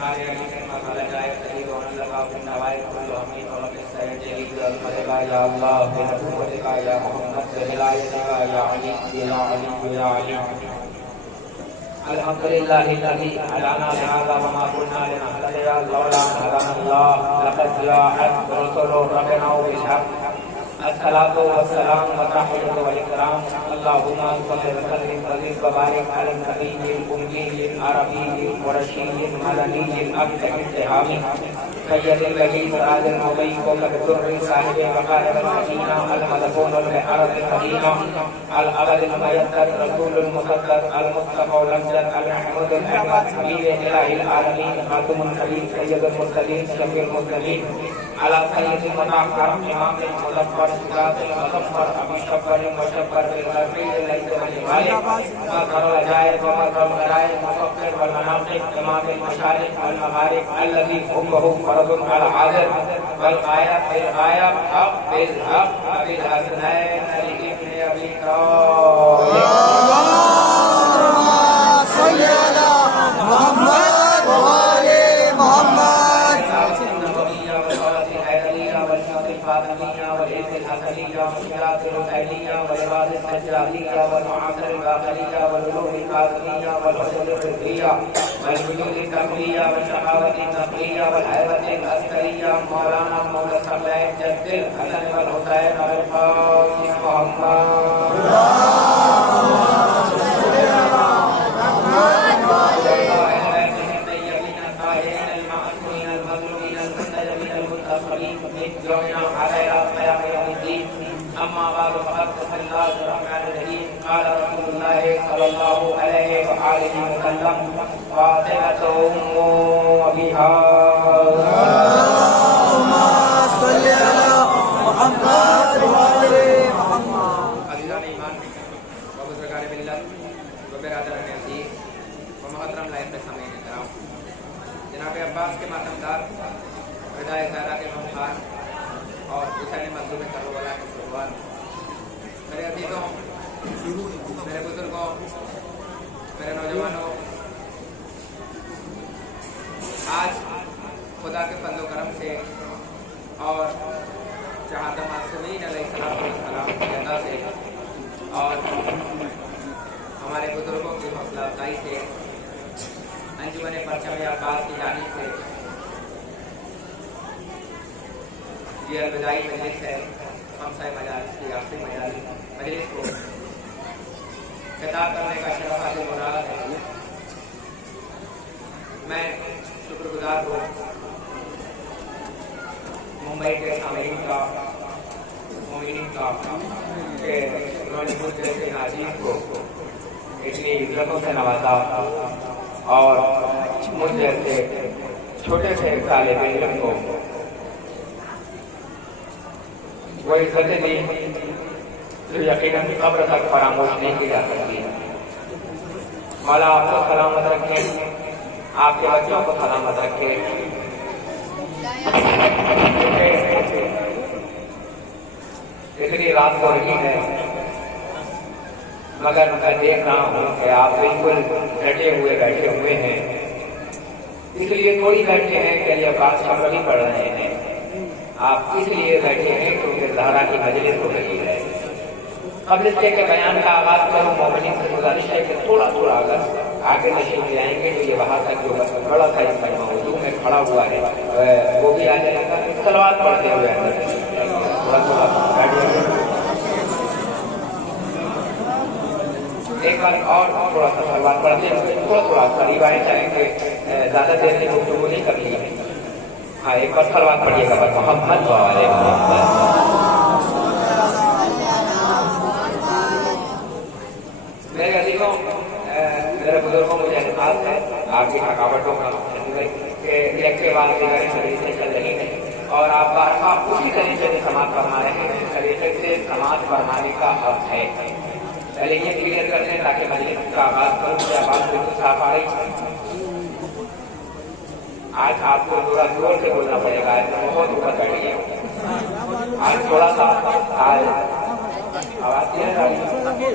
نارے علی کے مقالہ جائے تحید و ان لگا فی نوائے کل حمید و رب سید جلیل ظلمت کا یا اللہ بے نبوت کا یا محمد ولایت کا یا علی یا علی یا علی الحمدللہ الذی ہدانا لہذا وما كنا لنهتدی لولا ان هدانا اللہ لقد جاءت رسل ربنا بالحق الصلاة والسلام والتحية والإكرام اللهم صل وسلم وزد وبارك على النبي الأمي العربي القرشي المدني الأبدع التهامي سيد الذي سراج المضيء وكالدر صاحب البقاء والمدينة المدفون بحرم المدينة الأبد الميسر رسول المصدق المصطفى الأمجد المحمود الأحمد حبيب إله العالمين خاتم النبي سيد المرسلين شفيع المرسلين على سيد المطهر إمام المظفر سراج المظفر أبي شفر المشفر بالغربي ليس بالغالب مظهر العجائب ومظهر الغرائب المفكر والمناقب إمام المشارق والمغارب الذي حبه فرض على العادل والغاية بالغاية حق بالحق أبي الحسنين لابن أبي طالب صل على محمد وآل محمد والعز الحسنية والمشكلات الرسائلية والعباد السجادية والمعاصر الباقلية والعلوم القاسمية والعجل الرزقية والوجود الكبرية والشقاوة النقلية والهيبة العسكرية مولانا مولى الصحابة جد الحسن والحسين والقاسم أما بعد فقد بسم الله الرحمن الرحيم قال رسول الله صلى الله عليه وآله وسلم فاطمة أم أبيها اللهم صل على محمد وآل محمد. عزیزان ایمان و بزرگان ملت و برادران عزیز و محترم لائق سامعین کرام، جناب عباس کے ماتمدار وداع زہرا کے ممخان اور حسین مظلوم کربلا کے قربان، میرے عزیزوں، میرے بزرگوں، میرے نوجوانوں، آج خدا کے فضل و کرم سے اور جہاد معصومین علیہ السلام کی عطا سے اور ہمارے بزرگوں کی حوصلہ افزائی سے انجمن پرچم عباس کی جانب سے یہ الوداعی مجلس ہے، خمسہ مجالس کی آخری مجلس کو خطاب کرنے کا شرف حاصل ہو رہا ہے۔ میں شکر گزار ہوں ممبئی کے سامعین کا، مومنین کا کہ انہوں نے مجھ جیسے ناظرین کو اتنی عزتوں سے نوازا اور مجھ جیسے چھوٹے سے طالب علم کو وہ عزتیں دی جو یقیناً قبر تک فراموش نہیں کی جا سکتی۔ مولا آپ کو سلامت رکھے، آپ کے بچوں کو سلامت رکھے۔ اتنی رات ہو رہی ہے مگر میں دیکھ رہا ہوں کہ آپ بالکل ڈٹے ہوئے بیٹھے ہوئے ہیں، اس لیے تھوڑی بیٹھے ہیں کہ یہ بات کبھی پڑھ رہے ہیں۔ آپ اس لیے بیٹھے ہیں کیونکہ زہرا کی مجلس ہو رہی ہے۔ قبل اس کے بیان کا آغاز کروں، مومنین سے گزارش ہے کہ تھوڑا تھوڑا اگر آگے تشریف لے آئیں گے تو یہ وہاں تک جو بڑا سا مجمع اردو میں کھڑا ہوا ہے وہ بھی آ جائے گا، صلوات پڑھتے ہوئے تھوڑا تھوڑا ایک بار اور تھوڑا سا صلوات پڑھتے ہوئے تھوڑا تھوڑا قریب آئے، چاہیں کہ زیادہ دیر سے گفتگو نہیں کرنی ہے۔ ہاں ایک بار صلوات پڑھیے گا بس محمد وعلى محمد۔ میرے عزیزوں، میرے بزرگوں، مجھے احساس ہے آپ کی تھکاوٹوں کا کہ ایک کے بعد دیگر حدیثیں چل رہی ہیں اور آپ بارہا اسی طریقے سے سماعت فرما رہے ہیں جس طریقے سے سماعت فرمانے کا حق ہے۔ پہلے یہ کلیئر کرتے ہیں تاکہ مجلس کا آغاز کروں، مجھے آواز بالکل صاف آ رہی۔ آج آپ کو تھوڑا زور سے بولنا پڑے گا، بہت اوپر بیٹھ گیا آج تھوڑا سا آواز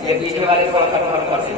یہ پیچھے والے تھوڑا سا کم کر دیں۔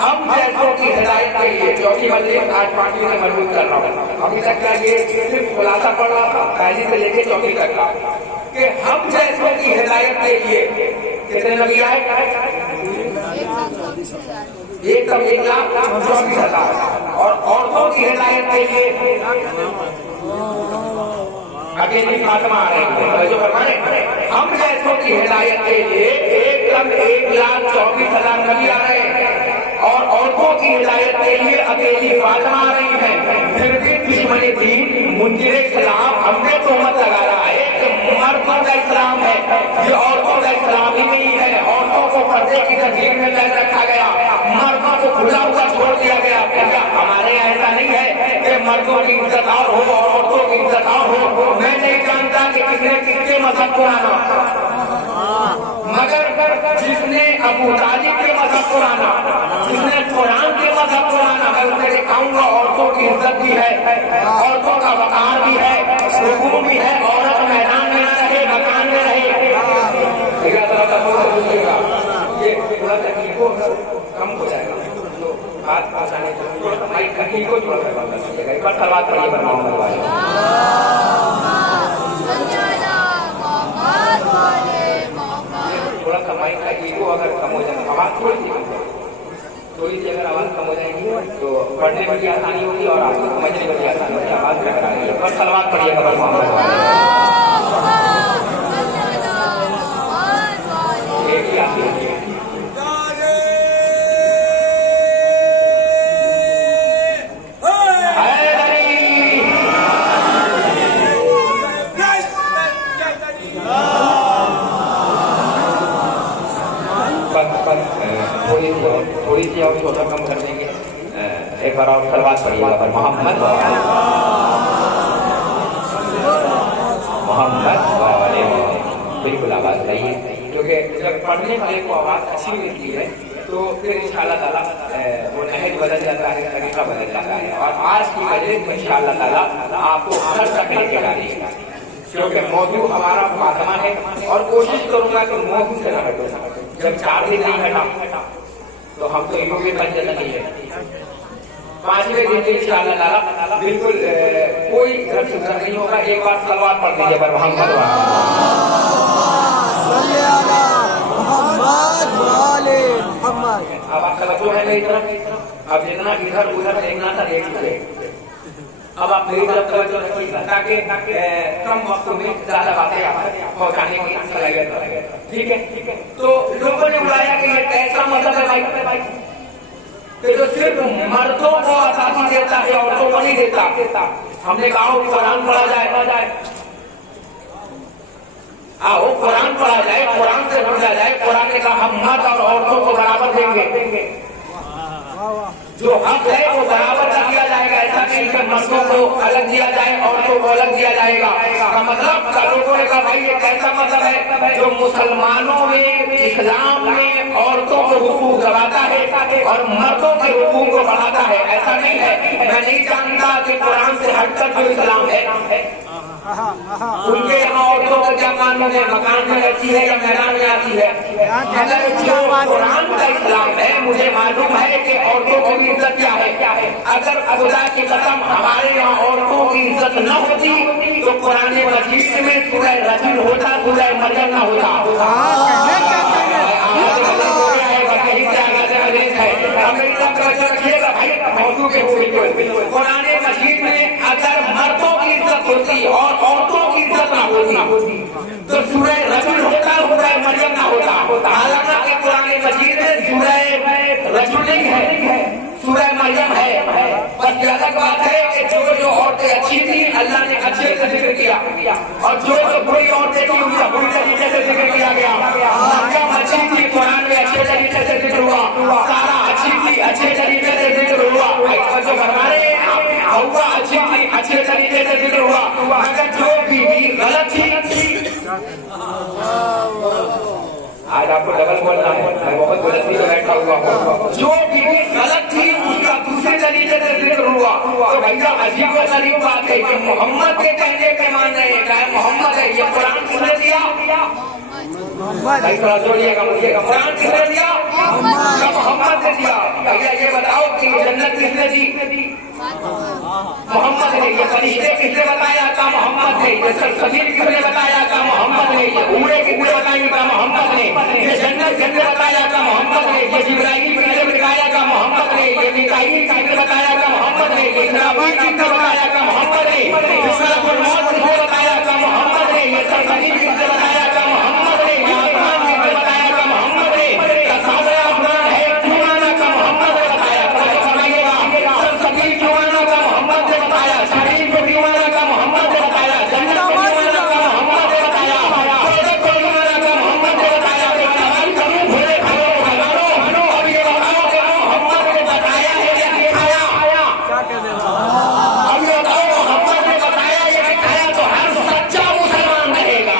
ہم جیسوں کی ہدایت کے لیے چوتھی مجلس آج پانچویں سے مضبوط کر رہا ہوں. ابھی تک کا یہ صرف خلاصہ پڑھ رہا تھا پہلی سے لے کے چوتھی تک کا کہ ہم جیسوں کی ہدایت کے لیے کتنے نبی آئے؟ 1,24,000. اور عورتوں کی ہدایت کے لیے اکیلی فاطمہ آ رہی ہے. جو فرمائے ہم جیسوں کی ہدایت کے لیے 1,24,000 نبی آ رہے ہیں اور عورتوں کی ہدایت کے لیے اکیلی فاطمہ آ رہی ہے. پھر بھی دشمن دین منکر اسلام ہم نے تہمت لگا رہا ہے کہ مردوں کا اسلام ہے، یہ عورتوں کا اسلام ہی نہیں ہے. عورتوں کو پردے کی تنظیم میں قید رکھا گیا، مردوں کو کھلا ہوا چھوڑ دیا گیا. ہمارے یہاں ایسا نہیں ہے کہ مردوں کی عزت اور ہو اور عورتوں کی عزت اور ہو. میں نہیں جانتا کہ کس نے کس کے مذہب کو آنا، مگر جس نے ابو طالب کے مذہب کو آنا، جس نے قرآن کے مذہب کو آنا، میں اسے دکھاؤں گا عورتوں کی عزت بھی ہے، عورتوں کا وقار بھی ہے، حقوق بھی ہے. عورت میدان میں نہ رہے، مکان میں رہے. یہ تھوڑا سا کم ہو جائے گا تو بات پہنچانے کو تھوڑا سا بات کیجیے گا. ایک بار سلوات پڑھیے گا محمد والے. تھوڑا سا مائک کا ایگو اگر کم ہو جائے آواز تھوڑی سی اگر آواز کم ہو جائے گی تو پڑھنے میں بھی آسانی ہوگی اور آپ کو سمجھنے میں بھی آسانی ہوگی. آواز کر رہا ہے اور سلوات پڑھیے گا محمد والے. ایک ہی آتی ہے. تھوڑی سی اور چھوٹا کم کر دیں گے. ایک بار اور سلوات پڑھیے گا پر محمد والے. بالکل آواز صحیح ہے کیونکہ جب پڑھنے والے کو آواز اچھی ملتی ہے تو پھر انشاءاللہ تعالیٰ وہ نہج بدل جاتا ہے، طریقہ بدل جاتا ہے. اور آج کی مجلس میں انشاءاللہ تعالیٰ آپ کو گھر تک لے کے جانے گا کیونکہ موضوع ہمارا فاطمہ ہے اور کوشش کروں گا کہ موضوع سے نہ ہٹو. جب 4 دن نہیں ہٹا تو ہم تو یوں بھی بن جاتا نہیں ہے. 5ویں دن سے انشاءاللہ تعالیٰ بالکل کوئی غلط نہیں ہوگا. ایک بار سلوات پڑھ دیجیے پر محمد محمد. اب آپ توجہ ہے میری طرف. اب جتنا ادھر ادھر دیکھنا تھا دیکھ چکے. اب آپ میری طرف توجہ رکھیے گا تاکہ کم وقت میں زیادہ باتیں آپ پہنچانے کی صلاحیت. ٹھیک ہے. تو لوگوں نے بلایا کہ یہ کیسا مذہب ہے بھائی کہ جو صرف مردوں کو آزادی دیتا ہے عورتوں کو نہیں دیتا. ہم نے کہا قرآن پڑھا جائے، آؤ قرآن پڑھا جائے، قرآن سے سمجھا جائے. قرآن نے کہا ہم مرد اور عورتوں کو برابر دیں گے. جو حق ہے وہ برابر دیا جائے گا. ایسا نہیں کہ مردوں کو الگ دیا جائے عورتوں کو الگ دیا جائے گا. کا مطلب لوگوں نے کہا بھائی یہ کیسا مطلب ہے جو مسلمانوں میں اسلام میں عورتوں کو حقوق دباتا ہے اور مردوں کے حقوق کو بڑھاتا ہے. ایسا نہیں ہے. میں نہیں جانتا کہ قرآن سے ہٹ کر جو اسلام ہے ان کے یہاں عورتوں کا کیا قانون ہے، مکان میں رہتی ہے یا میدان میں آتی ہے. اگر جو قرآن کا اسلام ہے مجھے معلوم ہے کہ عورتوں کی عزت کیا ہے. اگر خدا کی قسم ہمارے یہاں عورتوں کی عزت نہ ہوتی تو قرآن مجید میں سورہ رجل ہوتا، سورہ مریم نہ ہوتا. قرآن مجید میں اگر مردوں کی عزت ہوتی اور عورتوں کی عزت نہ ہوتی تو سورہ رجل ہوتا، سورہ مریم نہ ہوتا. حالانکہ قرآن مجید میں سورہ رجل نہیں ہے، سورہ مریم ہے. بس یہ الگ بات ہے کہ جو عورتیں اچھی تھیں اللہ نے اچھے سے ذکر کیا اور جو بری عورتیں تھیں ان کا بری طریقے سے ذکر کیا گیا. مریم اچھی تھی قرآن میں اچھے طریقے سے ذکر ہوا. سارا اچھی تھی اچھے طریقے سے ذکر ہوا. جو بتا رہے ہیں ہوا اچھی تھی اچھے طریقے سے ذکر ہوا. مگر جو بیوی غلط تھی آج آپ کو ڈبل بولنا ہے، میں بہت غلطی سے بیٹھا ہوا ہوں. جو بیوی غلط تھی اس کا دوسرے طریقے سے ذکر ہوا. تو بھیا عجیب و غریب بات ہے کہ محمد کے کہنے کے مان رہے ہیں کہ محمد ہے. یہ قرآن کس نے دیا؟ بھائی تھوڑا جوڑیے گا مجھے گا قرآن کس نے دیا؟ محمد نے دیا. بھیا یہ بتاؤ کہ یہ جنت کس نے دی؟ محمد نے. یہ فرشتے کس نے بتایا تھا؟ محمد نے. یہ سلسبیل کس نے بتایا تھا؟ محمد نے. یہ عمرے کس نے بتائی تھا؟ محمد نے. یہ جنت کس نے بتایا تھا؟ محمد نے. یہ جبرائیل کس نے بتایا تھا؟ محمد نے. یہ میکائیل کس نے بتایا تھا؟ محمد نے. یہ اسرافیل کس نے بتایا تھا؟ محمد نے. یہ ملک الموت کس نے بتایا تھا؟ محمد نے. یہ سلسبیل کس نے بتایا تھا؟ محمد نے. یہ آسمان کس نے بتایا تھا؟ محمد نے. تصاویر آسمان ہے کیوں آنا کا محمد نے بتایا. فرمائیے گا سلسبیل کیوں آنا کا محمد نے بتایا. شریف کو کیوں آنا کا محمد نے بتایا. جنت کو کیوں آنا کا محمد نے بتایا. جنت کو کیوں آنا کا محمد نے بتایا. ایک سوال کروں بھولے کھڑو بھگانو اب یہ بتاؤ کہ محمد نے بتایا ہے یا دکھایا؟ اب یہ بتاؤ محمد نے بتایا یا دکھایا تو ہر سچا مسلمان کہے گا.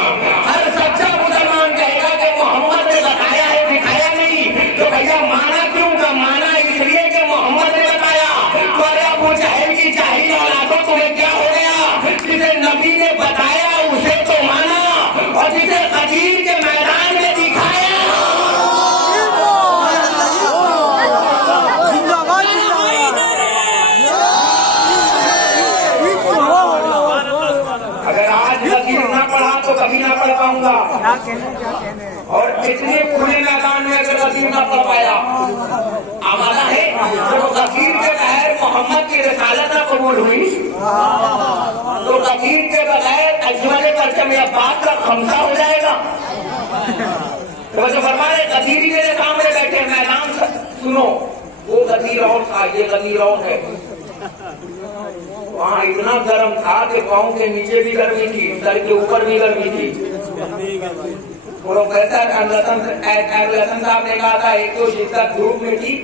ہر سچا مسلمان کہے گا کہ محمد نے بتایا ہے دکھایا نہیں. تو بھیا مانا کیوں کا مانا اس لیے کہ محمد نے بتایا. تو ارے ابو جہل کی جاہل اولادوں تمہیں کیا ہو گیا؟ جسے نبی نے بتایا اسے تو مانا اور جسے غدیر کے میدان میں دکھایا. اگر آج غدیر نہ پڑھا تو کبھی نہ پڑھ پاؤں گا. اور اتنے کھلے میدان میں اگر غدیر نہ پڑھ پایا آمادہ ہے. جب غدیر کے بغیر محمد کی رسالت نہ قبول ہوئی تو غدیر کے بغیر اجمل پرچم عباس کا خمسہ ہو جائے گا. تو جو فرمائے غدیر ہی میرے سامنے بیٹھے میدان سنو. وہ غدیر اور تھا یہ غدیر اور ہے. وہاں اتنا گرم تھا کہ پاؤں کے نیچے بھی گرمی تھی سر کے اوپر بھی گرمی تھی. پروفیسر ایرلسن صاحب نے کہا تھا ایک تو شدت دھوپ میں تھی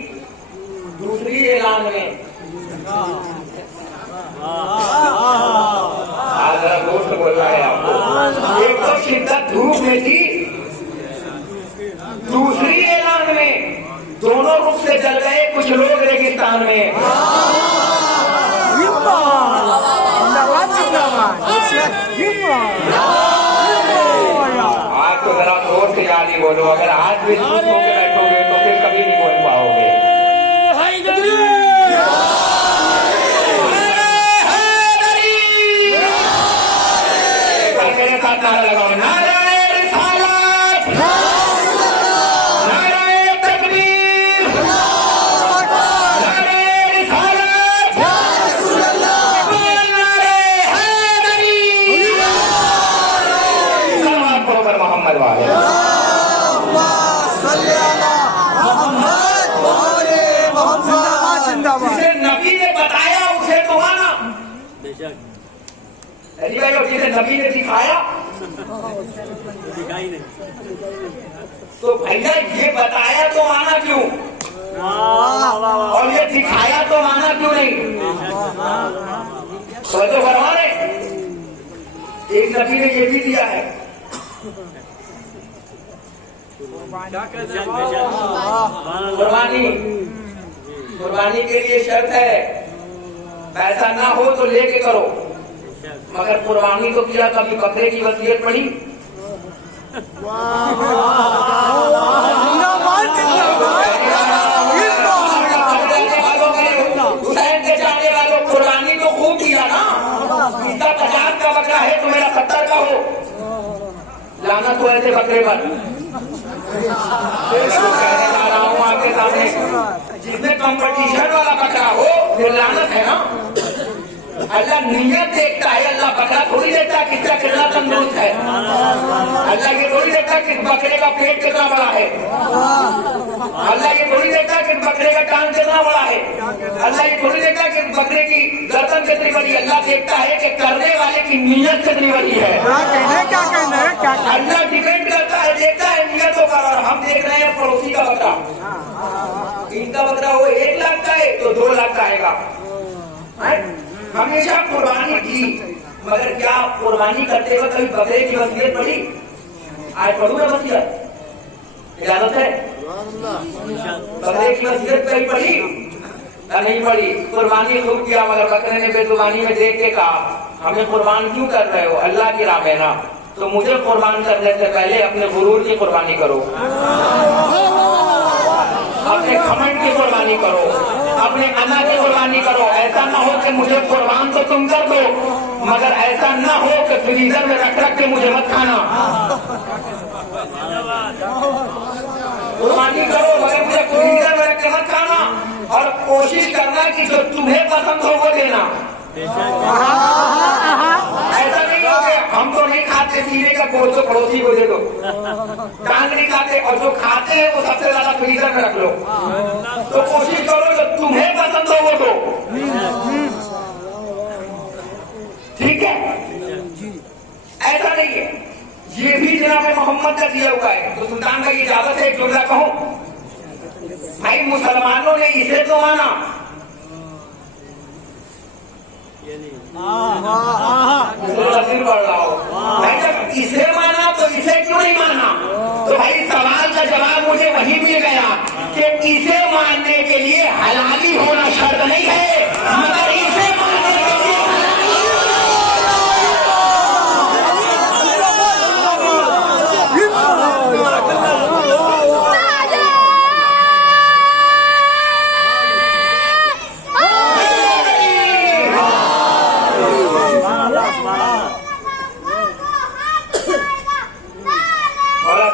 دوسری اعلان میں. دوست بول رہا ہے آپ کو. ایک تو شدت دھوپ میں تھی دوسری اعلان میں. دونوں رخ سے جل گئے کچھ لوگ ریگستان میں. آج تو ذرا زور سے یاد ہی بولو. اگر آج بھی سوچ ہو کے بیٹھو گے تو پھر کبھی نہیں بول پاؤ گے. میرے ساتھ نعرہ لگاؤ. نعرہ رسالت نعرہ تکبیر نعرہ رسالت نعرہ حیدری. سلام پڑھو پر محمد والے. جسے نبی نے بتایا اسے تو مانا. جسے نبی نے دکھایا تو بھیا یہ بتایا تو مانا کیوں اور یہ دکھایا تو مانا کیوں نہیں؟ تو فرما رہے ایک نبی نے یہ بھی دیا ہے. قربانی کے لیے شرط ہے پیسہ نہ ہو تو لے کے کرو. مگر قربانی تو کیا کبھی بکرے کی وصیت پڑھی؟ حسین کے جانے والوں قربانی تو خوب کیا نا. اس کا 50 کا بکرا ہے تو میرا 70 کا ہو. لعنت ہو ایسے بکرے پر. کہنے جا رہا ہوں آپ کے سامنے جس میں کمپٹیشن والا بکرا ہو وہ لعنت ہے نا. اللہ نیت دیکھتا ہے. اللہ بکرا تھوڑی دیکھتا ہے کس کا کتنا تندرست ہے. اللہ یہ تھوڑی دیکھتا کہ بکرے کا پیٹ کتنا بڑا ہے. اللہ یہ تھوڑی دیکھتا کہ بکرے کا کان کتنا بڑا ہے. اللہ یہ تھوڑی دیکھتا کہ بکرے کی گردن کتنی بڑی. اللہ دیکھتا ہے کہ کرنے والے کی نیت کتنی بڑی ہے. اللہ ڈیپینڈ کرتا ہے دیکھتا ہے نیتوں کا. ہم دیکھ رہے ہیں پڑوسی کا بکرا. ان کا بکرا وہ 1 لاکھ کا ہے تو 2 لاکھ کا آئے گا. ہمیشہ قربانی کی مگر کیا قربانی کرتے وقت کبھی بکرے کی وصیت پڑھی؟ آج پڑھوں میں وصیت اجازت ہے؟ بکرے کی وصیت کبھی پڑھی نہیں پڑھی. قربانی خوب کیا مگر بکرے نے بے زبانی میں دیکھ کے کہا ہمیں قربان کیوں کر رہے ہو؟ اللہ کی راہ میں نا. تو مجھے قربان کرنے سے پہلے اپنے غرور کی قربانی کرو، اپنے گھمنڈ کی قربانی کرو، اپنے انا کی قربانی کرو. ایسا نہ ہو کہ مجھے قربان تو تم کر دو مگر ایسا نہ ہو کہ فریزر میں رکھ رکھ کے مجھے مت کھانا. قربانی کرو مگر مجھے فریزر میں رکھ کے مت کھانا، اور کوشش کرنا کہ جو تمہیں پسند ہو وہ دینا. ایسا نہیں ہو کہ ہم تو نہیں کھاتے سینے کا گوشت تو پڑوسی کو دے دو، ٹانگ نہیں کھاتے اور جو کھاتے ہیں وہ سب سے زیادہ فریزر میں رکھ لو. تو کوشش کرو جو تمہیں پسند ہو وہ دو، ٹھیک ہے؟ ایسا نہیں ہے. یہ بھی جناب محمد کا دیا ہوا ہے. تو سلطان بھائی اجازت ہے ایک جملہ کہوں؟ بھائی مسلمانوں نے اسے تو مانا، پڑھ رہا ہو بھائی، جب اسے مانا تو اسے کیوں نہیں مانا؟ تو بھائی سوال کا جواب مجھے وہی مل گیا کہ اسے ماننے کے لیے حلالی ہونا شرط نہیں ہے مگر اسے ماننے کے لیے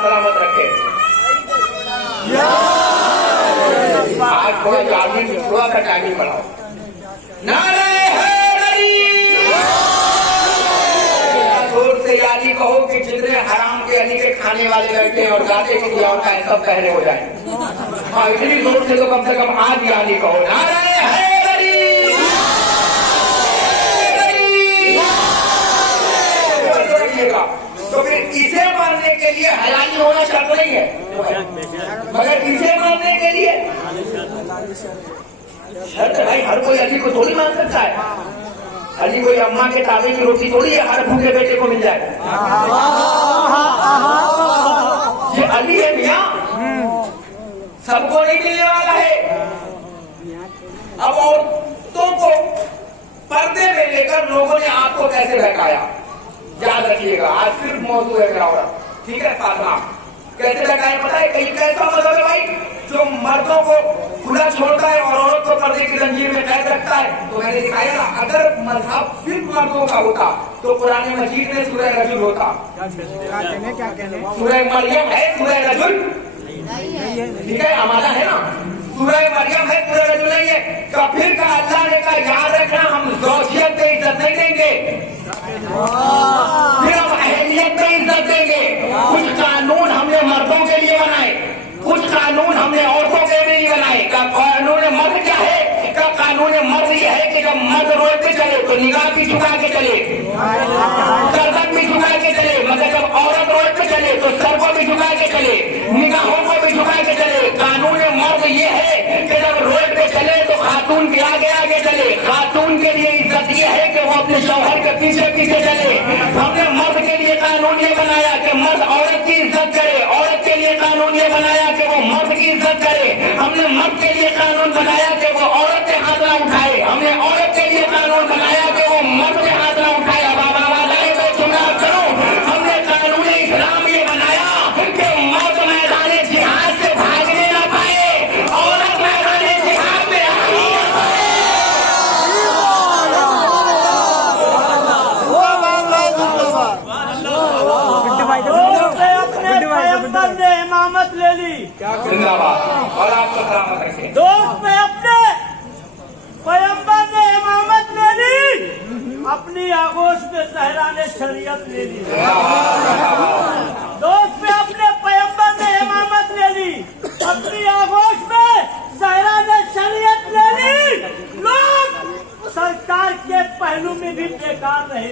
سلامت رکھے. آج تھوڑا سا ٹائمنگ بڑھاؤ. نعرہ حیدری، زور سے یعنی کہو کہ جتنے حرام کے علی کے کھانے والے لڑکے اور گاتے کی دیا ہوتا ہے سب پہلے ہو جائیں. ہاں اتنی زور سے تو کم سے کم آج یعنی کہو نعرہ حیدری. تو پھر اسے ماننے کے لیے حلالی ہونا شرط نہیں ہے مگر اسے ماننے کے لیے شرط. بھائی ہر کوئی علی کو تھوڑی مان سکتا ہے. علی کوئی اماں کے تابع کی روٹی تھوڑی ہے ہر بھوکے بیٹے کو مل جائے. یہ علی ہے میاں، سب کو نہیں ملنے والا ہے. اب عورتوں کو پردے میں لے کر لوگوں نے آپ کو کیسے بہکایا یاد رکھیے گا. آج صرف موضوع ہے میرا عورت، ٹھیک ہے؟ فاطمہ کیسے بہکایا پتا ہے؟ کہیں کیسا مطلب ہے بھائی جو مردوں کو کھلا چھوڑتا ہے اور عورت کو پردے کی زنجیر میں قید رکھتا ہے. تو میں نے دکھایا نا اگر مذہب صرف مردوں کا ہوتا تو قرآن مجید میں سورہ رجل ہوتا. سورہ مریم ہے سورہ رجل، ٹھیک ہے؟ ہمارا ہے نا سورہ مریم ہے سورہ رجل نہیں ہے. پھر کا اللہ نے کہا یاد رکھنا ہم زوجیت پہ عزت نہیں دیں گے، پھر ہم اہلیت پہ عزت دیں گے. کچھ قانون ہم نے مردوں کے لیے بنائے، کچھ قانون ہم نے عورتوں کے لیے بنائے. قانون مرد کیا ہے؟ قانون مرد یہ ہے کہ جب مرد روڈ پہ چلے تو نگاہ بھی جھکا کے چلے، گردن بھی جھکا کے چلے، مگر جب عورت روڈ پہ چلے تو سر کو بھی جھکا کے چلے، نگاہوں کو بھی جھکا کے چلے. قانون مرد یہ ہے کہ جب روڈ پہ چلے تو خاتون کے آگے آگے چلے. خاتون کے لیے عزت یہ ہے کہ وہ اپنے شوہر کے پیچھے پیچھے چلے. ہم نے مرد کے لیے قانون یہ بنایا کہ مرد عورت کی عزت کرے، عورت کے لیے قانون یہ بنایا کہ وہ مرد کی عزت کرے. ہم نے مرد کے لیے قانون بنایا کہ وہ عورت کے ہاتھ نہ اٹھائے. ہم نے عورت کے لیے قانون بنایا کہ وہ مرد کے ہاتھ نہ اٹھائے. بابا والے کو چناؤ کرو. ہم نے قانون اسلام یہ بنایا کہ مرد میدان جہاد سے بھاگنے نہ پائے، عورت میدان جہاد میں نے امامت لے لی. زندہ باد اور آپ کو سلامت رکھے. دوست میں اپنے پیغمبر نے امامت لے لی، اپنی آغوش میں زہرا نے شریعت لے لی. دوست میں اپنے پیغمبر نے امامت لے لی، اپنی آغوش میں زہرا نے شریعت لے لی. لوگ سرکار کے پہلو میں بھی بیکار رہے،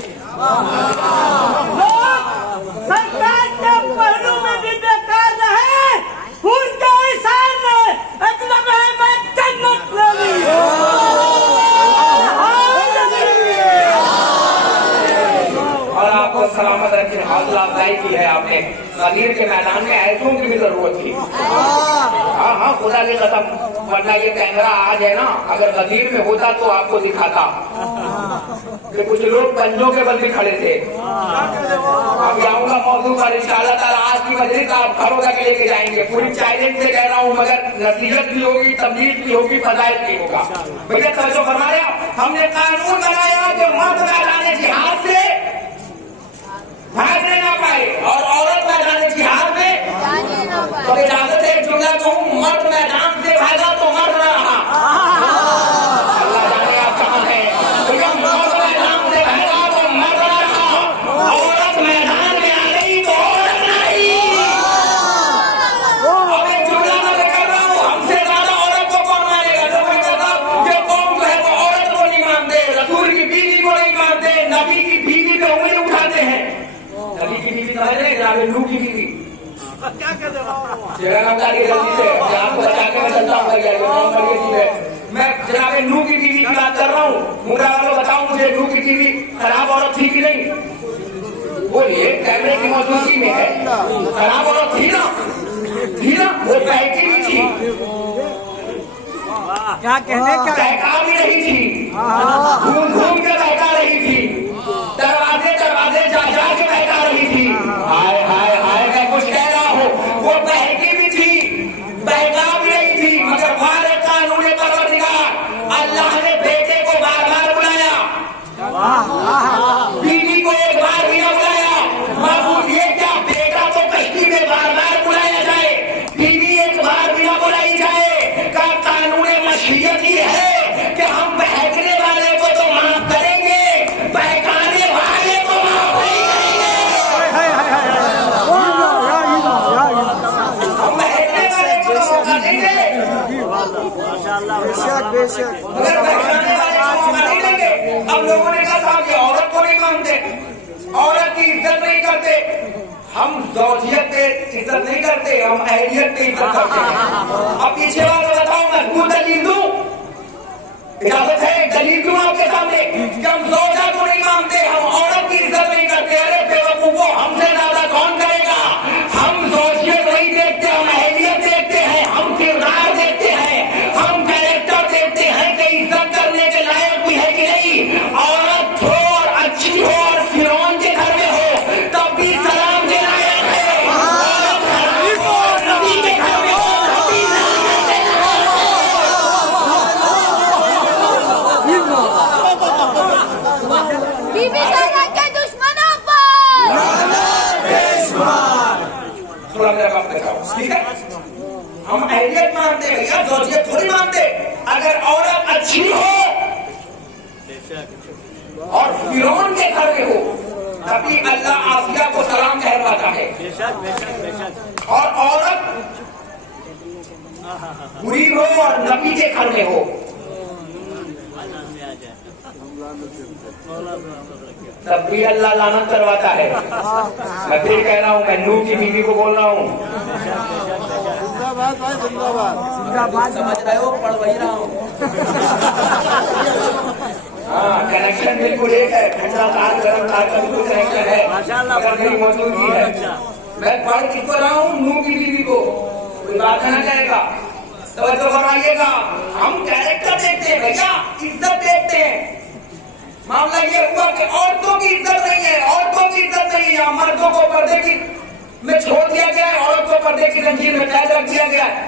لوگ سرکار کے پہلو میں بھی بیکار رہے. ان کے احسان نے اطلب ہے میں جنت لے لی. اور آپ کو سلامت رکھے. حوصلہ افزائی کی ہے آپ نے. غدیر کے میدان میں ایسوں کی بھی ضرورت تھی. ہاں ہاں خدا کی قسم، ورنہ یہ کیمرہ آج ہے نا، اگر غدیر میں ہوتا تو آپ کو دکھاتا. کہ کچھ لوگ پنجوں کے بل بھی کھڑے تھے. اب آؤں گا موضوع پر انشاءاللہ تعالیٰ. آج کی مجلس آپ گھروں تک لے کے جائیں گے. پوری چیلنج سے کہہ رہا ہوں, مگر نصیحت بھی ہوگی, تبلیغ بھی ہوگی, فضائل بھی ہوگا. بھیا توجہ فرمایا, ہم نے قانون بنایا کہ مرد میدان جہاد سے بھاگنے نہ پائے اور عورت میدان جہاد میں. تو اجازت ہے ایک جملہ کہوں, مرد میدان سے بھاگا تو مرد نہ رہا. اللہ جانے آپ کہاں ہیں. مرد میدان سے بھاگا تو مرد نہ رہا, عورت میدان میں آ گئی تو عورت نہ رہی. اب ایک جملہ میں کر رہا ہوں, ہم سے زیادہ عورت کو کون مانے گا. تو میں کہتا ہوں یہ قوم جو ہے وہ عورت کو نہیں مانتے, رسول کی بیوی کو نہیں مانتے, نبی کی بیوی پہ انگلی اٹھاتے ہیں. نبی کی بیوی تو ہے جناب نوح کی بیوی. میں جناب نوح کی بیوی کی بات کر رہا ہوں. مجھے بتاؤں مجھے نوح کی بیوی خراب عورت تھی کہ نہیں؟ بولیے, کیمرے کی موجودگی میں ہے. خراب عورت تھی نا, تھی نا, وہ بہتی بھی تھی, کیا کہنے کا بہکا بھی رہی تھی, گھوم گھوم کے بہکا رہی تھی, دروازے دروازے جا جا کے بہکا رہی تھی. ہائے ہائے ہائے, میں کچھ کہہ رہا ہوں, وہ بہکی بھی تھی, بہکا بھی رہی تھی, مگر ہمارے قانون پروردگار اللہ نے بیٹے کو بار بار بلایا, بیوی کو ایک بار بھی نہ بلایا. معبود یہ کیا, بیٹا تو کشتی میں بار بار بلایا جائے, بیوی ایک بار بھی نہ بلائی جائے. کا قانون مشیت یہ ہے کہ ہم بہکنے والے کو تو معاف کریں گے, بہکانے والے کو معاف نہیں کریں گے. ہم بہکنے والے کو تو موقع دیں گے, بے شک مگر بہکانے والے کو موقع نہیں دیں گے. اب لوگوں نے کہا صاحب یہ عورت کو نہیں مانتے, عورت کی عزت نہیں کرتے. ہم زوجیت پہ عزت نہیں کرتے, ہم اہلیت پہ عزت کرتے ہیں. اب پیچھے والوں بتاؤں میں کو دلیل دوں, اجازت ہے دلیل دوں آپ کے سامنے کہ ہم زوجہ کو نہیں مانتے, ہم عورت کی عزت نہیں کرتے. ارے بے وقوفو, ہم سے زیادہ کون کرے گا. ہم زوجیت نہیں دیکھتے, ہم اہلیت دیکھتے ہیں, ہم کردار دیکھتے ہیں, ہم کیریکٹر دیکھتے ہیں کہ عزت کرنے کے لائق بھی ہے کہ نہیں. عورت ہو اور اچھی ہو اور فرعون کے گھر میں ہو تب بھی سلام کے لائق ہے. عورت خراب ہو اور نبی کے گھر میں ہو تب بھی سلام کے لائق ہے. بی بی زہرا کے دشمنوں پر تھوڑا میرا بات بتاؤ, ٹھیک ہے. ہم اہلیت مانتے ہیں یا زوجیت تھوڑی مانتے. اگر عورت اچھی ہو اور فرعون کے گھر میں ہو تبھی اللہ آسیہ کو سلام کہلواتا ہے. اور عورت بری ہو اور نبی کے گھر میں ہو تب بھی اللہ لعنت کرواتا ہے. میں پھر کہہ رہا ہوں, میں نوح کی بیوی کو بول رہا ہوں. سمجھ رہے ہو, پڑھ وہی رہا ہوں. ہاں, کنیکشن بالکل ایک ہے, ٹھنڈا تار گرم تار کا بالکل کنیکشن ہے, مگر میری موجودگی ہے. میں پڑھ کس کو رہا ہوں, نوح کی بیوی کو. کوئی بات نہ کہے گا, توجہ فرمائیے گا. ہم کیریکٹر دیکھتے ہیں بھیا, عزت دیکھتے ہیں. معاملہ یہ ہوا کہ عورتوں کی عزت نہیں ہے, عورتوں کی عزت نہیں ہے. مردوں کو پردے کی میں چھوڑ دیا گیا ہے, عورت کو پردے کی زنجیر میں قید رکھ دیا گیا ہے.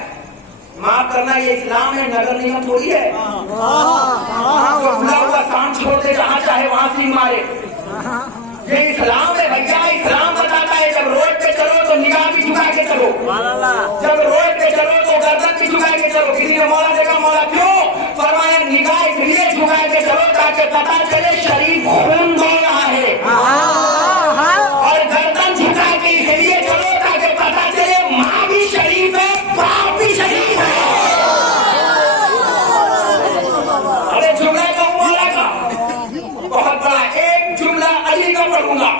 معاف کرنا یہ اسلام ہے, نگر نگم تھوڑی ہے. جو کھلا ہوا کام چھوڑ دے, جہاں چاہے وہاں سے مارے. یہ اسلام ہے بھیا, اسلام بتاتا ہے جب روڈ پہ چلو تو نگاہ بھی جھکا کے چلو, جب روڈ پہ چلو تو گردن بھی جھکا کے چلو. کسی نے مولا دیکھا, مولا کیوں؟ فرمایا نگاہ اس لیے جھکا کے چلو تاکہ پتا چلے شریف خون دوڑ رہا ہے, اور گردن جھکا کے اس لیے چلو تاکہ پتا چلے ماں بھی شریف ہے, باپ بھی شریف ہے. ارے جملہ کہوں مولا کا بہت بڑا. ایک جملہ علی کا پڑھوں گا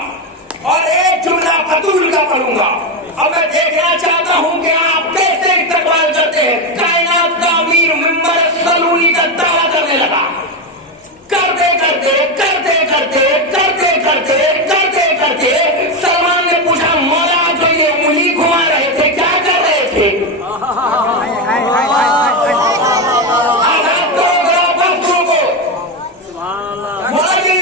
اور ایک جملہ بطول کا پڑھوں گا, اور میں دیکھنا چاہتا ہوں کہ آپ کیسے استقبال کرتے ہیں. کائنات کا امیر منبر سلونی کا دعویٰ کرنے لگا, کرتے کرتے کرتے کرتے کرتے کرتے کرتے کرتے سلمان نے پوچھا, مولا جو یہ انگلی گھما رہے تھے کیا کر رہے تھے؟ آزاد کرو ذرا بزدلوں کو. مولا جی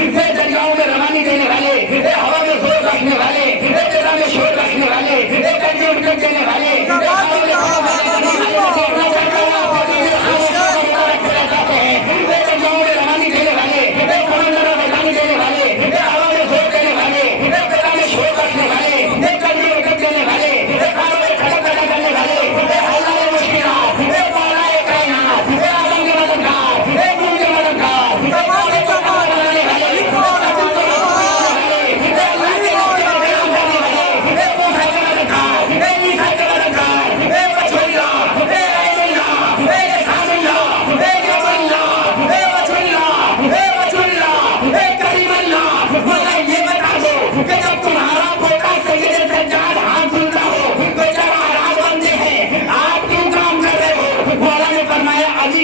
یہ دریاؤں میں روانی دینے والے، یہ ہوا میں زور رکھنے والے، یہ فضا میں شور رکھنے والے، یہ کنجی اٹھنے دینے والے،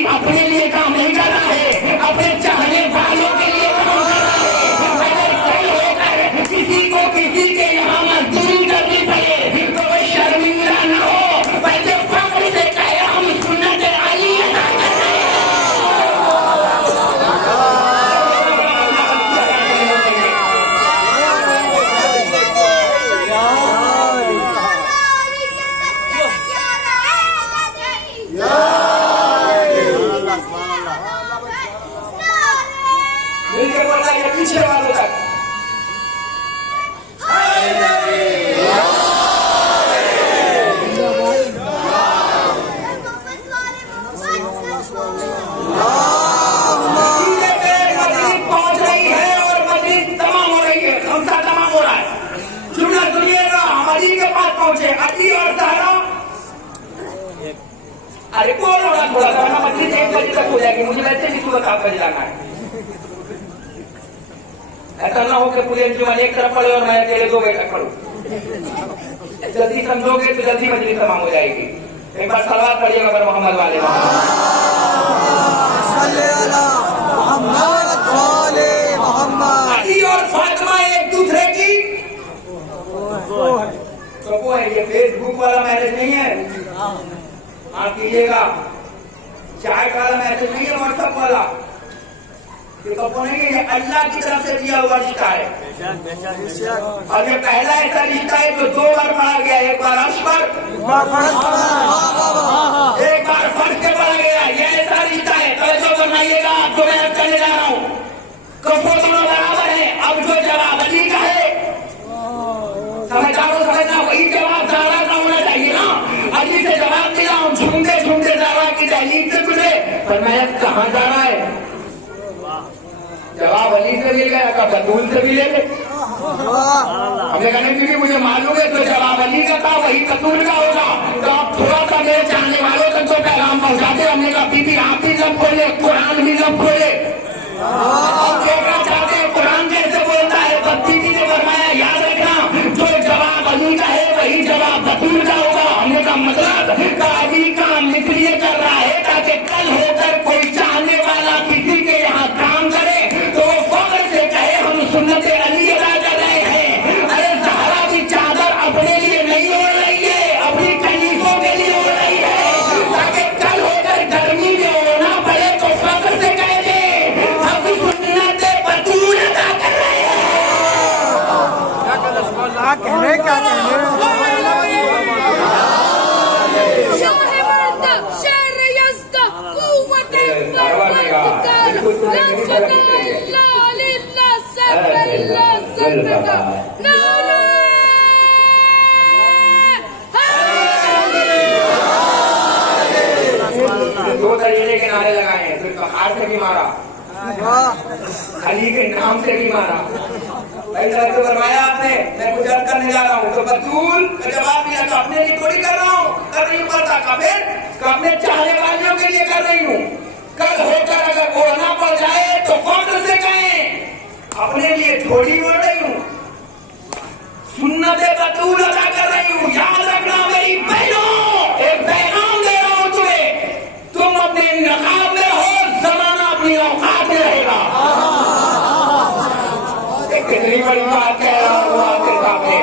اپنے لیے کام نہیں کر رہا ہے، اپنے چاہنے والوں کے لیے کام کر رہا ہے۔ اگر کل ہو کر کسی کو کسی کے یہاں مزدوری کرنی پڑے تو وہ شرمندہ نہ ہو، بلکہ فخر سے کہے ہم سنت علی ادا کر رہے ہیں۔ مل کے بولنا یہ پیچھے والوں تک پہنچ رہی ہے اور مجلس تمام ہو رہی ہے، خمسہ تمام ہو رہا ہے۔ جملہ سنیے گا، ہم علی کے پاس پہنچے، علی اور زہرا۔ ارے کون ہوگا تھوڑا سا، ورنہ مجلس 1 بجے تک ہو جائے گی، مجھے ویسے بھی صبح 7 بجے جانا ہے۔ ایسا نہ ہو کہ پورے انجمن ایک طرف پڑے اور میں اکیلے 2 بجے تک پڑھوں۔ جلدی سمجھو گے تو جلدی مجلس تمام ہو جائے گی۔ ایک بار صلوات پڑھیے گا محمد والے علی اور فاطمہ ایک دوسرے کی تو وہ ہے، یہ فیس بک والا میسج نہیں ہے، آپ کیجیے گا، چائے والا میسج نہیں ہے، واٹس ایپ والا، یہ اللہ کی طرف سے دیا ہوا رشتہ ہے، اور یہ پہلا ایسا رشتہ ہے جو 2 بار پڑھا گیا، ایک بار عرش پر، ایک بار فرش کے پڑھا گیا۔ یہ ایسا رشتہ ہے، توجہ فرمائیے گا، آپ کو میں کرنے جا رہا ہوں، کفو دونوں برابر ہیں۔ اب جو جواب علی کا ہے، سمجھنا وہی جواب زہرا کا ہونا چاہیے نا۔ علی سے جواب دیا ہوں، جھومتے جھومتے زہرا کی دہلیز سے گزرے، فرمایا کہاں جا رہا ہے؟ جواب علی سے مل گیا، کہا بطول سے بھی لے لے۔ ہم نے کہا کیونکہ مجھے معلوم ہے تو جواب علی کا تھا وہی بطول کا ہوگا، تو آپ تھوڑا سا میرے چاہنے والوں تک تو پیغام پہنچاتے۔ ہم نے کہا بی بی آپ بھی لب کھولے، قرآن بھی لب کھولے، آپ دیکھنا چاہتے ہیں قرآن کیسے بولتا ہے۔ بی بی نے فرمایا یاد رکھنا جو جواب علی کا ہے وہی جواب بطول کا ہوگا۔ ہم نے کہا مطلب کہ علی کام اس لیے کر رہا ہے تاکہ کل ہو کر کوئی چاہنے والا کسی کے یہاں کام کرے تو وہ فخر سے کہے ہم سنت علی ادا کر رہے ہیں۔ ارے زہرا کی چادر اپنے لیے نہیں اوڑھ رہی ہے، اپنی کنیزوں کے لیے اوڑھ رہی ہے، تاکہ کل ہو کر گرمی میں اوڑھنا پڑے تو فخر سے کہے دے ہم سنت بطول ادا کر رہے ہیں۔ دو طریقے کے نعرے لگائے ہیں، ذوالفقار سے بھی مارا، علی کے نام سے بھی مارا۔ بھائی تو فرمایا آپ نے میں کچھ عرض کرنے جا رہا ہوں تو بطول کا جواب دیا تو اپنے لیے تھوڑی کر رہا ہوں، کر نہیں پڑتا کہ اپنے چاہنے والوں کے لیے کر رہی ہوں۔ کل ہو کر اگر اوڑھنا پڑ جائے تو فخر سے کہیں اپنے لیے تھوڑی اوڑھ رہی ہوں، سنت بطول ادا کر رہی ہوں۔ یاد رکھنا میری بہنوں، ایک پیغام دے رہا ہوں تمہیں، تم اپنے نقاب میں ہو، زمانہ اپنی اوقات میں رہے گا۔ کتنی بڑی بات کہہ رہا ہوں آپ کے سامنے،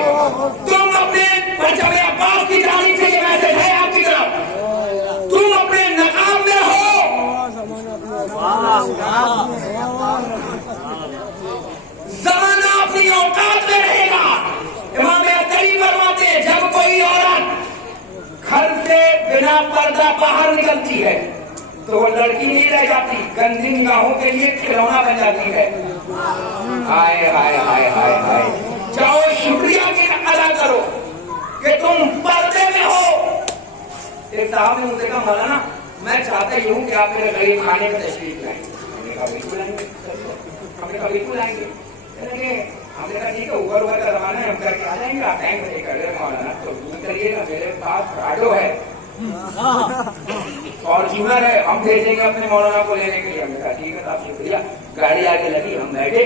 تم اپنے پرچم عباس کی جانب سے یہ میسج ہے آپ کی طرف، تم اپنے نقاب میں ہو، گھر سے بنا پردہ باہر نکلتی ہے تو وہ لڑکی نہیں رہ جاتی، گندی نگاہوں کے لیے کھلونا بن جاتی ہے۔ ہائے ہائے ہائے ہائے ہائے، جاؤ شکریہ کی ادا کرو کہ تم پردے میں ہو۔ ایک صاحب نے مجھے کہا مولانا میں چاہتا ہی ہوں کہ آپ میرے غریب خانے میں تشریف لائیں۔ ہم نے کہا بالکل آئیں گے، ہم نے کہا بالکل آئیں گے۔ ہم نے کہا ٹھیک ہے، اوبر کا زمانہ ہے، ہم کر کے آ جائیں گے، آپ ٹائم بجے کر رہے مولانا تو کریے گا، میرے پاس آٹو ہے فارچونر ہے، ہم بھیجیں گے اپنے مولانا کو لینے کے لیے۔ ہم نے کہا ٹھیک ہے صاحب شکریہ۔ گاڑی آگے لگی، ہم بیٹھے،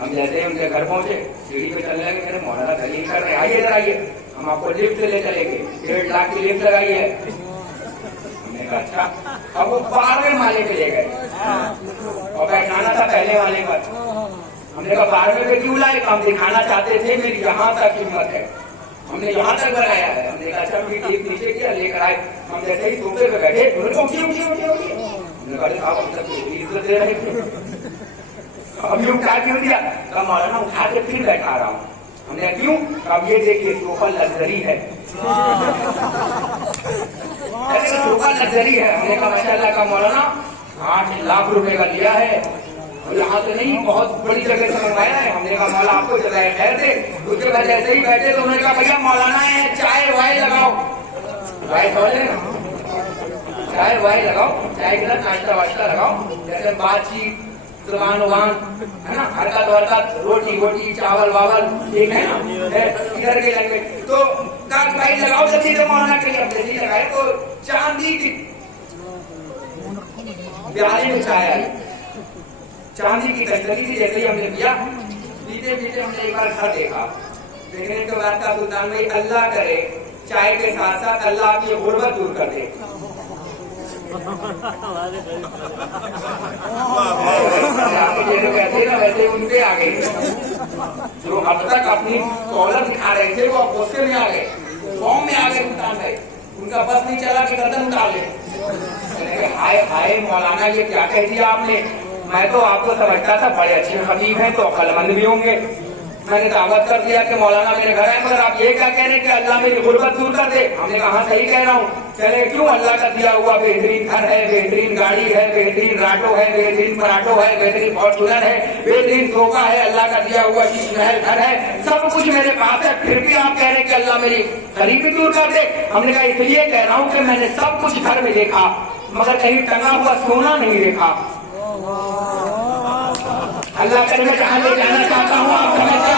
ہم جیسے ہی ان کے گھر پہنچے سیڑھی پہ چلنے لگے، میرے مولانا دلیل کر رہے ہیں آئیے ادھر آئیے، ہم آپ کو لفٹ لے چلیں گے، 1.5 لاکھ کی لفٹ لگائی ہے۔ ہم نے کہا اچھا، اب وہ 12ویں مالے پہ لے گئے اور بیٹھانا تھا پہلے والے پر۔ ہم نے کہا 12ویں پہ کیوں لائے؟ ہم دکھانا چاہتے تھے میری یہاں تک ہمت ہے، ہم نے یہاں تک بنایا ہے۔ ہم نے کہا اچھا ٹھیک، نیچے کیا لے کر آئے۔ ہم جیسے ہی صوفے پہ بیٹھے ہم نے کہا آپ تک عزت دے رہے تھے، اب یوں کیا کیوں دیا؟ کہا مولانا اٹھا کے پھر بیٹھا رہا ہوں۔ ہم نے کیوں؟ اب یہ دیکھیے صوفہ لگژری ہے، صوفہ لگژری ہے۔ ہم نے کہا ماشاء اللہ کا مولانا 8 لاکھ روپے کا لیا ہے، یہاں سے نہیں بہت بڑی جگہ سے منگوایا ہے۔ ہم نے کہا مولا آپ کو جزائے خیر دے۔ اس کے بعد جیسے ہی بیٹھے تو انہوں نے کہا بھیا مولانا ہے چائے وائے لگاؤ، چائے وائے لگاؤ، چائے کے ساتھ ناشتہ واشتہ لگاؤ، جیسے بات چیت زبان وبان ہے نا، حرکت ورکت، روٹی ووٹی چاول واول ٹھیک ہے نا ادھر کے لگے تو کاک بھائی لگاؤ جلدی سے مولانا کے لیے۔ اب جلدی لگائے تو چاندی کی پیالے میں چائے آئی، چاندی کی کچہری تھی۔ جیسے ہی ہم نے پیا، پیتے پیتے ہم نے ایک بار گھر دیکھا، دیکھنے کے بعد کہا سلطان بھائی اللہ کرے چائے کے ساتھ ساتھ اللہ آپ کی غربت دور کر دے۔ کہتے نا ویسے ان پہ آ گئے، جو اب تک اپنی دولت دکھا رہے تھے وہ اب غصے میں آ گئے، فارم میں آ گئے سلطان بھائی، ان کا بس نہیں چلا کہ گردن اٹھا لے۔ ہائے ہائے مولانا یہ کیا کہہ دیا آپ نے؟ میں تو آپ کو سمجھتا تھا بڑے اچھے خطیب ہیں تو عقل مند بھی ہوں گے، میں نے دعوت کر دیا کہ مولانا میرے گھر آئے، مگر آپ یہ کیا کہہ رہے ہیں کہ اللہ میری غربت دور کر دے؟ ہم نے کہا ہاں صحیح کہہ رہا ہوں۔ چلے کیوں؟ اللہ کا دیا ہوا بہترین گھر ہے، بہترین گاڑی ہے، بہترین راٹو ہے، بہترین پراٹو ہے، بہترین فارچونر ہے، بہترین صوفہ ہے، اللہ کا دیا ہوا شیش محل گھر ہے، سب کچھ میرے پاس ہے، پھر بھی آپ کہہ رہے ہیں کہ اللہ میری غریبی دور کر دے؟ ہم نے کہا اس لیے کہہ رہا ہوں کہ میں نے سب کچھ گھر میں دیکھا مگر کہیں ٹنگا ہوا سونا نہیں دیکھا۔ اللہ کرے میں کہاں لے جانا چاہتا ہوں آپ سمجھ گئے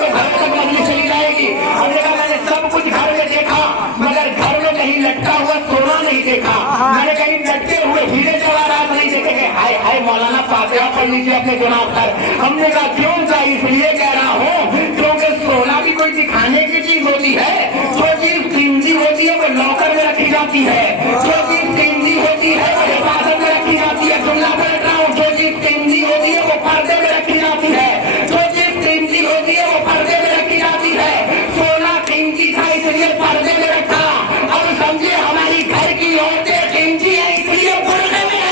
تو گھر تک نہیں چلی جائے گی۔ ہم نے کہا میں نے سب کچھ گھر میں دیکھا مگر گھر میں کہیں لٹکا ہوا سونا نہیں دیکھا، میں نے کہیں لٹکے ہوئے ہیرے جواہرات نہیں دیکھے کہ ہائے ہائے مولانا فاتحہ پڑھ لیجیے اپنے جناب پر۔ ہم نے کہا کیوں؟ اس لیے کہہ رہا ہوں کیونکہ سونا بھی کوئی دکھانے کی چیز ہوتی ہے، جو چیز قیمتی ہوتی ہے وہ لاکر میں رکھی جاتی ہے، جو چیز قیمتی ہوتی ہے وہ حفاظت میں رکھی جاتی ہے۔ جملہ پلٹ رہا ہوں، جو چیز قیمتی ہوتی ہے وہ پردے میں رکھی جاتی ہے، جو چیز قیمتی ہوتی ہے وہ پردے میں رکھی جاتی ہے۔ سونا قیمتی تھا اس لیے پردے میں رکھا، اب سمجھے ہماری گھر کی عورتیں قیمتی ہیں اس لیے پردے میں ہیں۔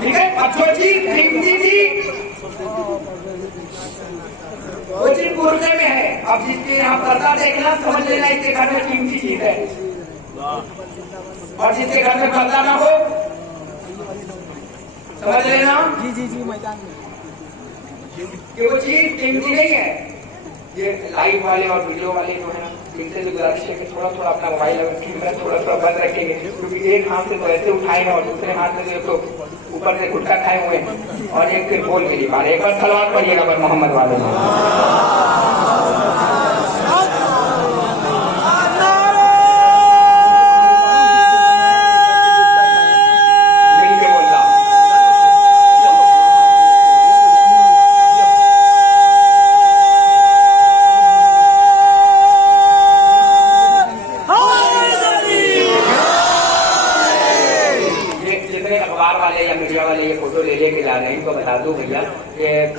ٹھیک ہے، اب جو چیز قیمتی تھی وہ چیز پردے میں ہے۔ اب جس کے یہاں پردہ دیکھنا سمجھ لینا اس کے گھر میں قیمتی چیز ہے، اور جس کے گھر میں پردہ نہ ہو سمجھ لینا کہ وہ چیز قیمتی نہیں ہے۔ یہ لائیو والے اور ویڈیو والے جو ہیں ان سے جو گزارش ہے کہ تھوڑا تھوڑا اپنا موبائل اگر کیمرہ تھوڑا تھوڑا بند رکھیں گے، کیونکہ ایک ہاتھ سے تو ایسے اٹھائے ہیں اور دوسرے ہاتھ میں تو اوپر سے گٹکا کھائے ہوئے ہیں، اور ایک پھر بول کے نہیں، ایک بار صلوات پڑھیے گا پر محمد والے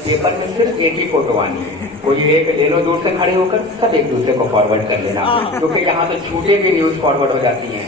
پیپر میں صرف ایک ہی فوٹو آنی ہے، کوئی ایک لے لو دور سے کھڑے ہو کر، سب ایک دوسرے کو فارورڈ کر لینا، کیونکہ یہاں تو چھوٹے بھی نیوز فارورڈ ہو جاتی ہیں۔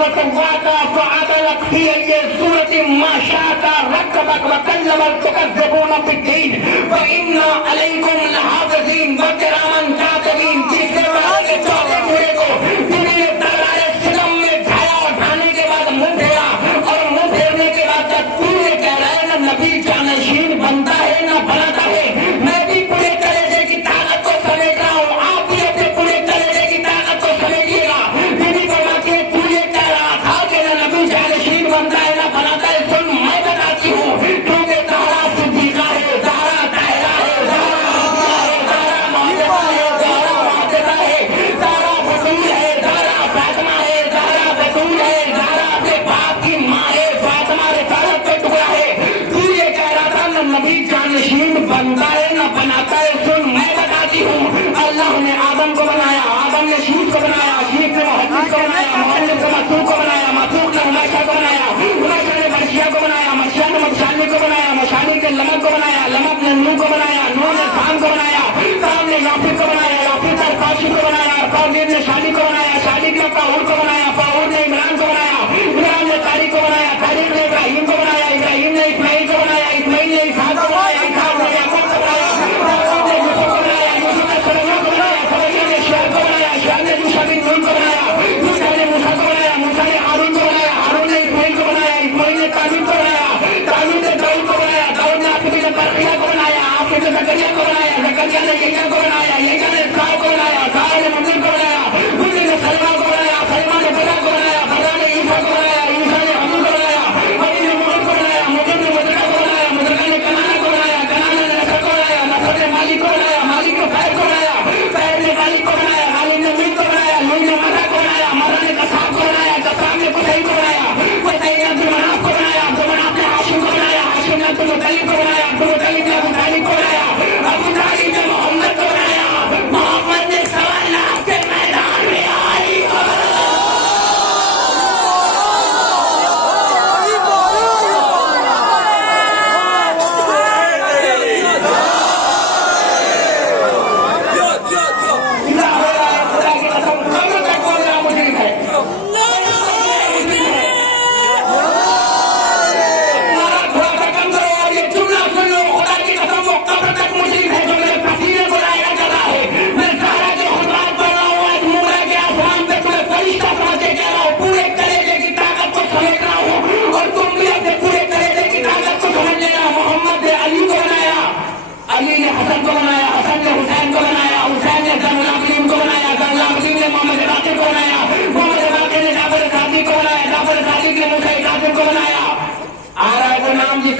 فسواك فعدلك في أي سورة ما شاء ركبك وكلم تكذبون بالدين وإنا عليكم لحافظين وكراما كاتبين. تیسرے بارے کے چوتھے پورے کو انہیں نے تلوار ستم میں جھایا اور کھانے کے بعد منہ پھیرا اور منہ پھیرنے کے بعد پورے کہہ رہا ہے نہ نبی جانشین بنتا ہے نہ بناتا ہے. میں بھی پورے کلیجے کی طاقت کو سمیٹ رہا ہوں, آپ بھی اپنے پورے کلیجے کی طاقت کو سمیٹیے گا. بیوی فرماتی ہے تو یہ کہہ رہا تھا کہ نہ نبی جانشین بنتا ہے نہ بناتا ہے, سن میں بتاتی ہوں کیونکہ زہرا صدیقہ ہے, زہرا طاہرہ ہے, زہرا معجزہ ہے, زہرا معجزہ ہے, زہرا بطول ہے, زہرا فاطمہ ہے, زہرا بطول ہے, زہرا اپنے باپ کی ماں ہے, فاطمہ رسالت کا ٹکڑا ہے. تو یہ کہہ رہا تھا نہ نبی جانشین بنتا ہے نہ بناتا ہے, سن میں بتاتی ہوں. اللہ نے آدم کو بنایا, آدم نے شیخ کو بنایا, شیخ نے محمد کو بنایا, محمد نے مسعود کو بنایا, مسعود نے عماشہ کو بنایا, عماشہ نے مرشیہ کو بنایا, مرشیہ نے مشانی کو بنایا, مشانی کے لمک کو بنایا, لمک نے نوح کو بنایا, نوح نے سام کو بنایا, سام نے یافت کو بنایا, یافت نے ارفاشی کو بنایا, ارفاشی نے شالی کو بنایا, شالی نے فاؤل کو بنایا, فاؤل نے عمران کو بنایا, عمران نے تاریخ کو بنایا, تاریخ نے ابراہیم کو بنایا, ابراہیم نے اسماعیل کو بنایا, اسماعیل نے اسحاق کو بنایا, اسحاق نے یعقوب کو بنایا, یعقوب نے یوسف کو بنایا, یوسف نے سلیمان کو بنایا, سلیمان نے شعیب کو بنایا, شعیب نے موسیٰ بن نون کو بنایا, موسیٰ نے موسیٰ کو بنایا, موسیٰ نے ہارون کو بنایا, ہارون نے اسماعیل کو بنایا, اسماعیل نے تابوت کو بنایا, تابوت نے داؤد کو بنایا, داؤد نے آپ نے برقیہ کو بنایا, آپ نے زکریا کو بنایا, زکریا نے یحییٰ کو بنایا, یحییٰ نے اسحاق کو بنایا, اسحاق نے منذر کو بنایا, منذر نے سلمہ کو بنایا, سلمہ نے بدا کو بنایا, بدا نے عیسیٰ کو بنایا, عیسیٰ نے حمود کو بنایا, حمود نے محمد کو بنایا, محمد نے مدرکہ کو بنایا, مدرکہ نے کنانہ کو بنایا, کنانہ نے نصر کو بنایا, نصر نے مالک کو بنایا, مالک نے فائد کو بنایا, فائد نے مالک کو بنایا, مالک نے لوط کو بنایا, لوط نے مرہ کو بنایا, مرہ نے قصاب کو بنایا, قصاب نے قصی کو بنایا, قصی نے عبدالمناف کو بنایا, عبدالمناف نے ہاشم کو بنایا, ہاشم نے عبدالمطلب کو بنایا, عبدالمطلب نے ابو طالب کو بنایا, ابو طالب نے محمد کو بنایا, محمد نے 1.25 لاکھ کے میدان میں آئی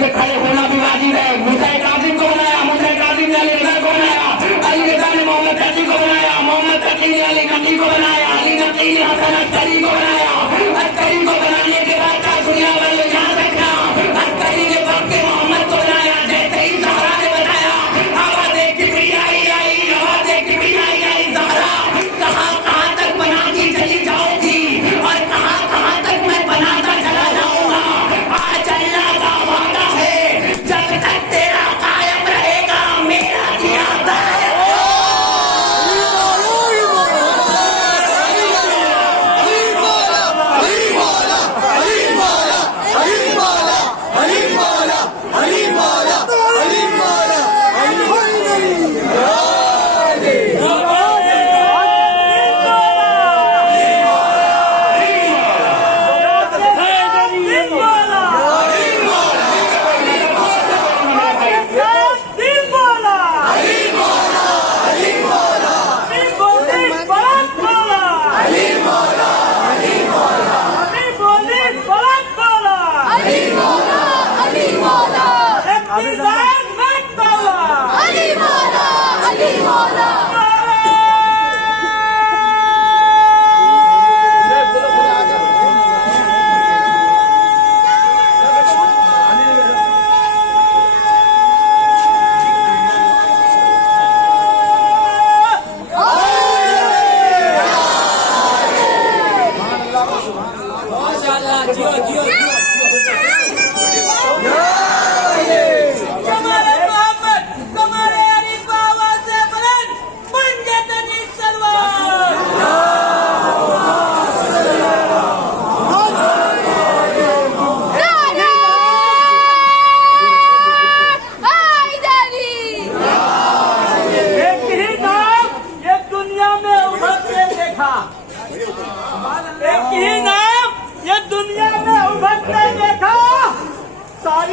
کھڑے ہونا بھی واجب ہے. موسیٰ کاظم کو بنایا, موسیٰ کاظم نے علی رضا کو بنایا, علی رضا نے محمد تقی کو بنایا, محمد تقی نے علی نقی کو بنایا, علی نقی نے حسن عسکری کو بنایا. عسکری کو بنانے کے بعد کا دنیا والے یاد رکھنا, عسکری نے وقت محمد کو بنایا. جیسے ہی زہرا نے بتایا, آواز کبریائی آئی, آواز کبریائی آئی, زہرا کہاں کہاں تک بناتی چلی جاؤ گی اور کہاں کہاں تک میں بناتا چلا جاؤں گا. آج اللہ کا وعدہ ہے, جب تک تیرا قائم رہے گا میرا دیا دائم.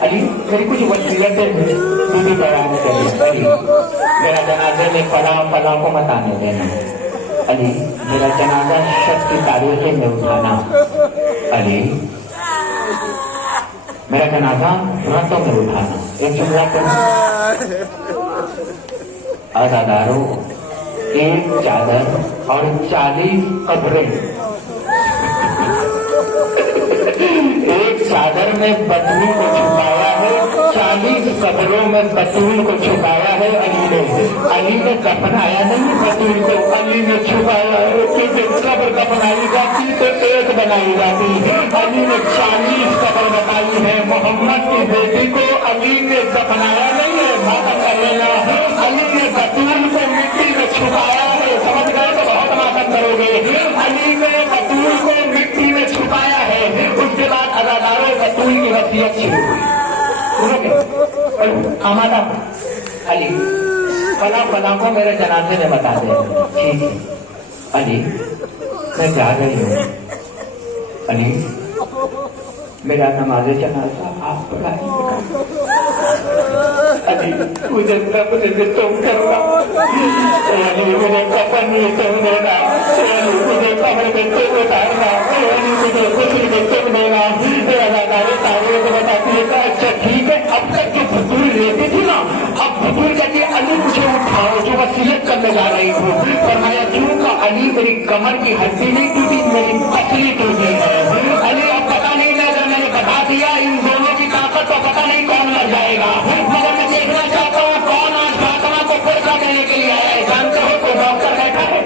علی میری کچھ وصیتیں بھی بیان کریں علی میرا جنازے میں فلاں کو مت آنے دینا علی میرا جنازہ شب کی تاریخ میں اٹھانا علی میرا جنازہ راتوں میں اٹھانا ایک جملہ کرنا عزاداروں ایک چادر اور 40 قبریں ایک چادر میں بطول کو چھپایا ہے 40 قبروں میں بطول کو چھپایا ہے علی نے دفنایا نہیں بطول کو علی نے چھپایا ہے کیونکہ قبر دفنائی جاتی تو ایک بنائی جاتی علی نے 40 قبر بتائی ہے محمد کی بیٹی کو علی نے دفنایا نہیں ہے ماتم کر لینا علی نے بطول کو مٹی میں چھپایا ہے سمجھ گئے تو بہت ماتم کرو گے علی نے بطول کو مٹی میں چھپایا ہے اس کے بعد عزاداروں بطول کی وصیت شروع ہوئی آمادہ علی فلاں کو میرے جنازے میں بتا دے ٹھیک ہے علی میں جا رہی ہوں علی میرا نماز جنازہ آپ پڑھائیں علی مجھے تم کرنا علی مجھے کفن میں تم دینا علی مجھے قبر میں تم اتارنا علی مجھے غسل میں تم دینا تاریخ بتاتی ہے اچھا ٹھیک ہے اب تک جو بطول لیتی تھی نا اب بطول کہتی ہے علی مجھے اٹھاؤ جو وصیت کرنے جا رہی ہوں فرمایا کیوں کا علی میری کمر کی ہڈی نہیں ٹوٹی میری پسلی ٹوٹی ہے علی اب پتا نہیں اگر میں نے بتا دیا ان دونوں کی طاقت تو پتا نہیں کون مر جائے گا مگر میں دیکھنا چاہتا ہوں کون آج فاطمہ کو پرسہ دینے کے لیے آیا ہے جانتے ہو کوئی ڈاکٹر بیٹھا ہے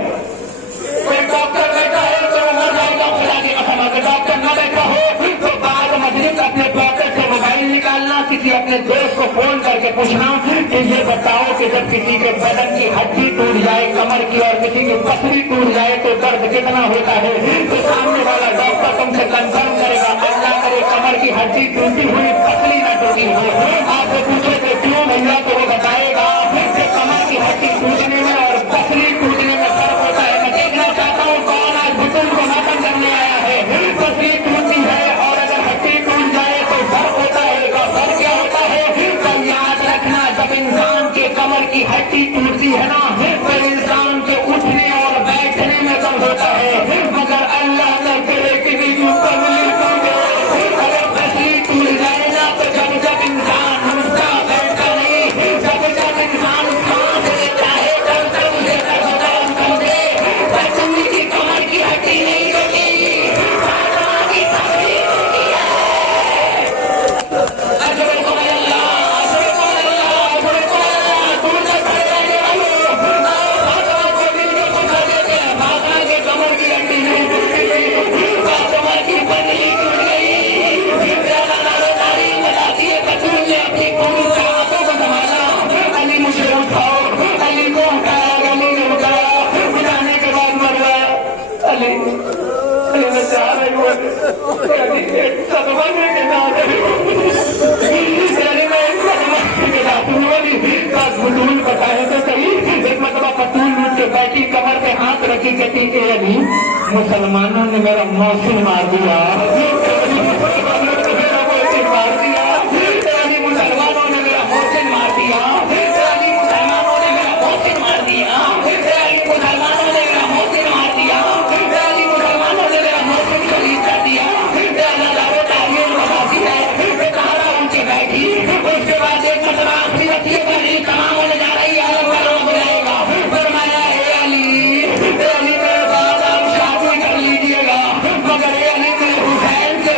کوئی ڈاکٹر بیٹھا ہے تو وہ مر جائے گا خدا کی قسم اگر ڈاکٹر نہ بیٹھا ہو تو بعد مجلس اپنے پاکٹ سے موبائل نکالنا کسی اپنے دوست کو فون کر کے پوچھنا کہ یہ بتاؤ کہ جب کسی کے بدن کی ہڈی ٹوٹ جائے کمر کی اور کسی کی پسلی ٹوٹ جائے تو درد کتنا ہوتا ہے تو سامنے والا ڈاکٹر تم سے کنفرم کرے گا اللہ کرے کمر کی ہڈی ٹوٹی ہوئی پسلی نہ ٹوٹی ہو آپ سے پوچھے کہ کیوں بھیا تو وہ بتائے گا کہ کمر کی ہڈی ٹوٹنے میں اور پسلی ٹوٹنے میں فرق ہوتا ہے میں دیکھنا چاہتا ہوں کون آج بطول کو ماتم کرنے آیا ہے پسلی ٹوٹی ہے اور اگر ہڈی ٹوٹ جائے تو فرق ہوتا ہے فرق کیا ہوتا ہے تو یاد رکھنا جب انسان کے کمر کی ہڈی ٹوٹتی ہے نا تو انسان کے اٹھنے اور بیٹھنے میں کم ہوتا ہے مگر اللہ نہ کرے کسی کو کملی ٹوٹے اگر پسلی ٹوٹ جائے نا تو جب انسان اٹھتا بیٹھتا نہیں جب انسان سانس لیتا ہے تب اسے سمجھے بچوں کی کمر کی ہڈی نہیں ٹوٹی فاطمہ کی پسلی ٹوٹی ہے بطول بتایا تو صحیح ایک مرتبہ بطول لوٹ کے بیٹھی کمر پہ ہاتھ رکھی کہتی کہ علی مسلمانوں نے میرا موسم مار دیا مسلمانوں نے میرا موسم مار دیا علی مسلمانوں نے میرا موسم مار دیا علی مسلمانوں نے میرا موسم مار دیا علی مسلمانوں نے میرا موسم مار دیا علی مسلمانوں نے میرا موسم شہید کر دیا بیٹھی اس کے بعد ایک مرتبہ آخری وصیت کرنی تمام ہونے جا رہی ہے عالم کا روک جائے گا فرمایا اے علی میرے بعد آپ شادی کر لیجیے گا مگر اے علی میرے حسین سے